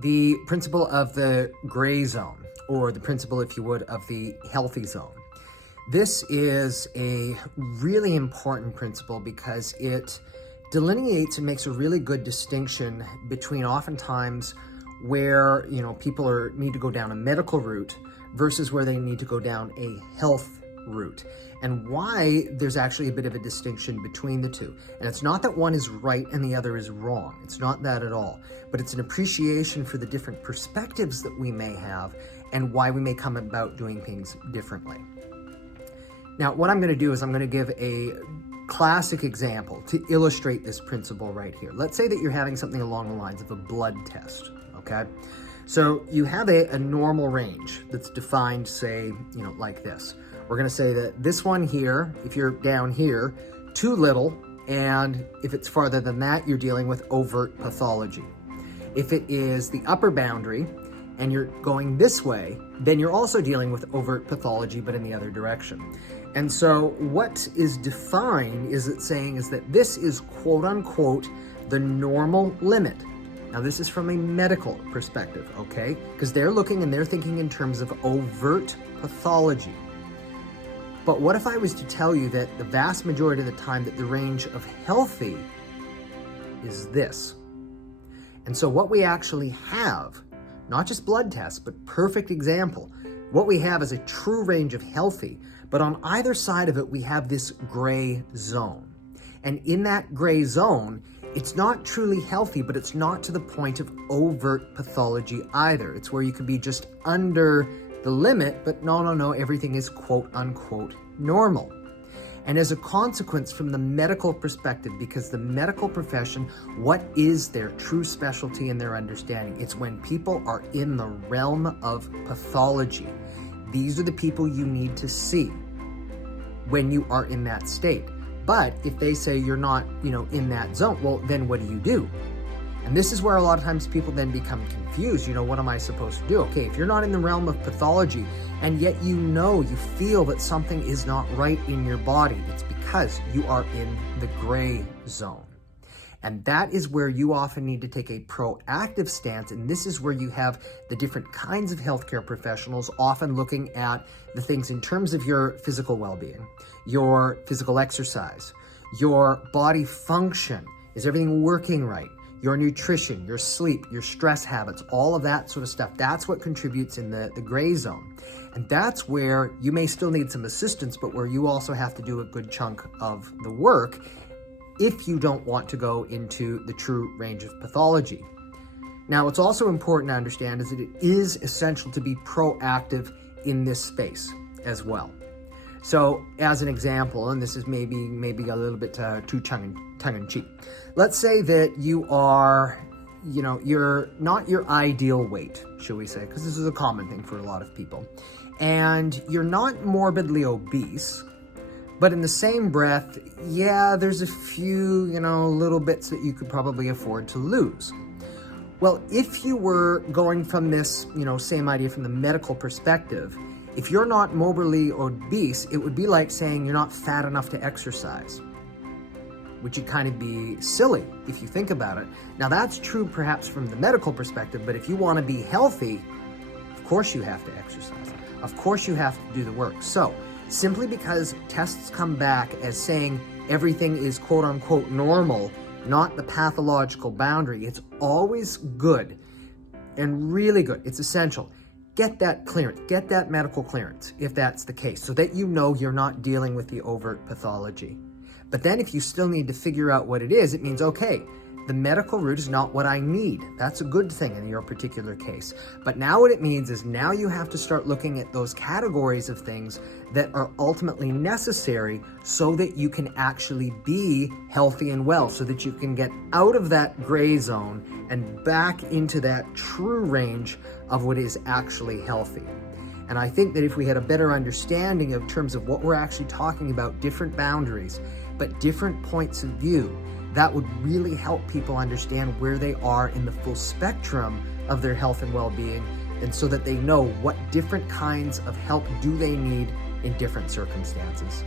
the principle of the gray zone, or the principle, if you would, of the healthy zone. This is a really important principle because it delineates and makes a really good distinction between oftentimes where, people need to go down a medical route versus where they need to go down a health route, and why there's actually a bit of a distinction between the two. And it's not that one is right and the other is wrong. It's not that at all, but it's an appreciation for the different perspectives that we may have and why we may come about doing things differently. Now, what I'm going to do is I'm going to give a classic example to illustrate this principle right here. Let's say that you're having something along the lines of a blood test, okay? So you have a normal range that's defined, say, like this. We're going to say that this one here, if you're down here, too little, and if it's farther than that, you're dealing with overt pathology. If it is the upper boundary and you're going this way, then you're also dealing with overt pathology, but in the other direction. And so what is defined is that this is quote unquote the normal limit. Now this is from a medical perspective, okay? Because they're looking and they're thinking in terms of overt pathology. But what if I was to tell you that the vast majority of the time that the range of healthy is this? And so what we actually have, not just blood tests, but perfect example, what we have is a true range of healthy, but on either side of it, we have this gray zone. And in that gray zone, it's not truly healthy, but it's not to the point of overt pathology either. It's where you could be just under the limit, but no, everything is quote unquote normal. And as a consequence, from the medical perspective, because the medical profession, what is their true specialty and their understanding? It's when people are in the realm of pathology. These are the people you need to see when you are in that state. But if they say you're not, in that zone, well, then what do? And this is where a lot of times people then become confused. What am I supposed to do? Okay, if you're not in the realm of pathology, and yet you feel that something is not right in your body, it's because you are in the gray zone. And that is where you often need to take a proactive stance. And this is where you have the different kinds of healthcare professionals often looking at the things in terms of your physical well-being, your physical exercise, your body function. Is everything working right? Your nutrition, your sleep, your stress habits, all of that sort of stuff. That's what contributes in the gray zone. And that's where you may still need some assistance, but where you also have to do a good chunk of the work if you don't want to go into the true range of pathology. Now, what's also important to understand is that it is essential to be proactive in this space as well. So as an example, and this is maybe a little bit too tongue-in-cheek. Let's say that you are, you're not your ideal weight, shall we say, because this is a common thing for a lot of people. And you're not morbidly obese, but in the same breath, there's a few, little bits that you could probably afford to lose. Well, if you were going from this, same idea from the medical perspective, if you're not morbidly obese, it would be like saying you're not fat enough to exercise, which would kind of be silly if you think about it. Now, that's true perhaps from the medical perspective, but if you want to be healthy, of course you have to exercise. Of course you have to do the work. So simply because tests come back as saying everything is quote unquote normal, not the pathological boundary, it's always good and really good. It's essential. Get that clearance, get that medical clearance if that's the case, so that you're not dealing with the overt pathology. But then if you still need to figure out what it is, it means, okay, the medical route is not what I need. That's a good thing in your particular case. But now what it means is now you have to start looking at those categories of things that are ultimately necessary so that you can actually be healthy and well, so that you can get out of that gray zone and back into that true range of what is actually healthy. And I think that if we had a better understanding of terms of what we're actually talking about, different boundaries, but different points of view, that would really help people understand where they are in the full spectrum of their health and well-being, and so that they know what different kinds of help do they need in different circumstances.